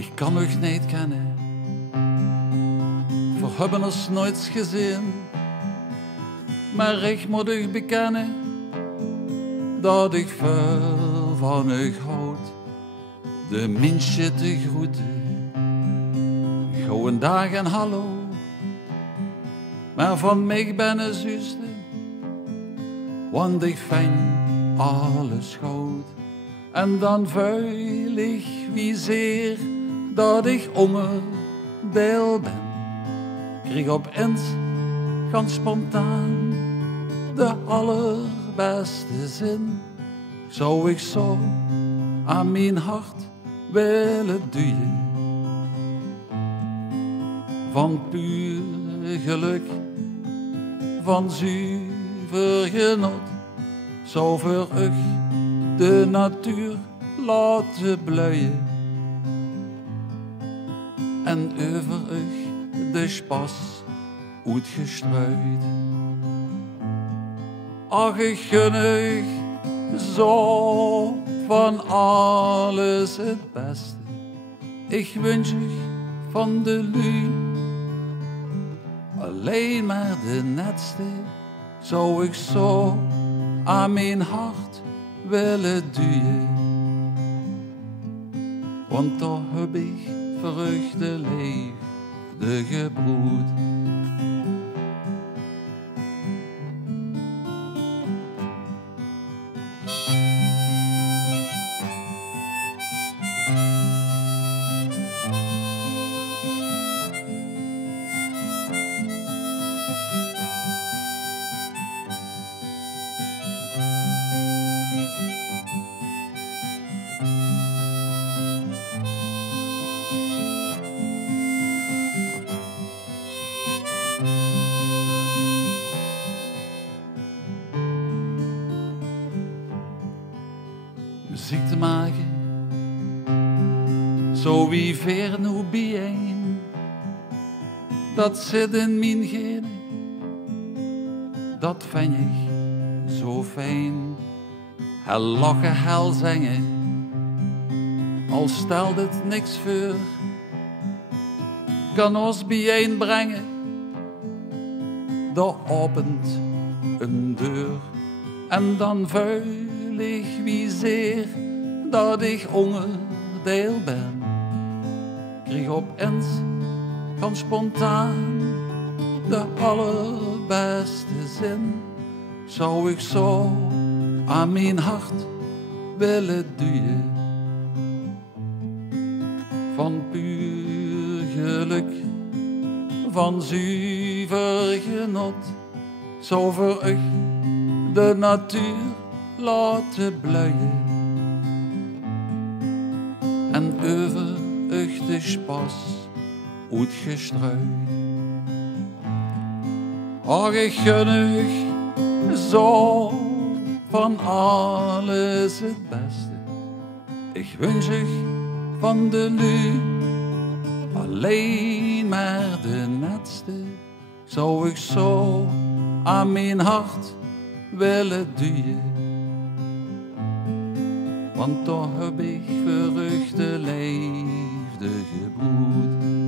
ik kan nog niet kennen. Voor hebben ons nooit gezien, maar ik moet u bekennen dat ik veel van u houd. De mensen te groeten, goeie dag en hallo, maar van mij ben een zuster, want ik vind alles goed. En dan vuil ik wie zeer dat ik onderdeel ben. Kreeg opeens ganz spontaan de allerbeste zin. Zou ik zo aan mijn hart willen duwen. Van puur geluk, van zuiver genot, zou voor u de natuur laten bloeien. En over u de spas uitgestrooid. Ach, ik gun u zo van alles het beste. Ik wens u van de lui alleen maar de netste. Zou ik zo aan mijn hart willen duwen, want daar heb ik vreugde leefde gebroed. Muziek te maken, zo wie ver nu bijeen, dat zit in mijn genen, dat vind ik zo fijn. Hel lachen, hel zingen, al stelt het niks voor, kan ons bijeen brengen, daar opent een deur en dan vuil ik wie zeer dat ik onderdeel ben. Kreeg opeens ganz spontaan de allerbeste zin. Zou ik zo aan mijn hart willen duwen. Van puur geluk, van zuiver genot, zo voor u de natuur laten bloeien. En over u de spas uitgestrooid. Ach, ik gun u zo van alles het beste. Ik wens u van de lui alleen maar de netste. Zou ik zo aan mijn hart willen duwen, want toch heb ik vreugde leefde gebroed.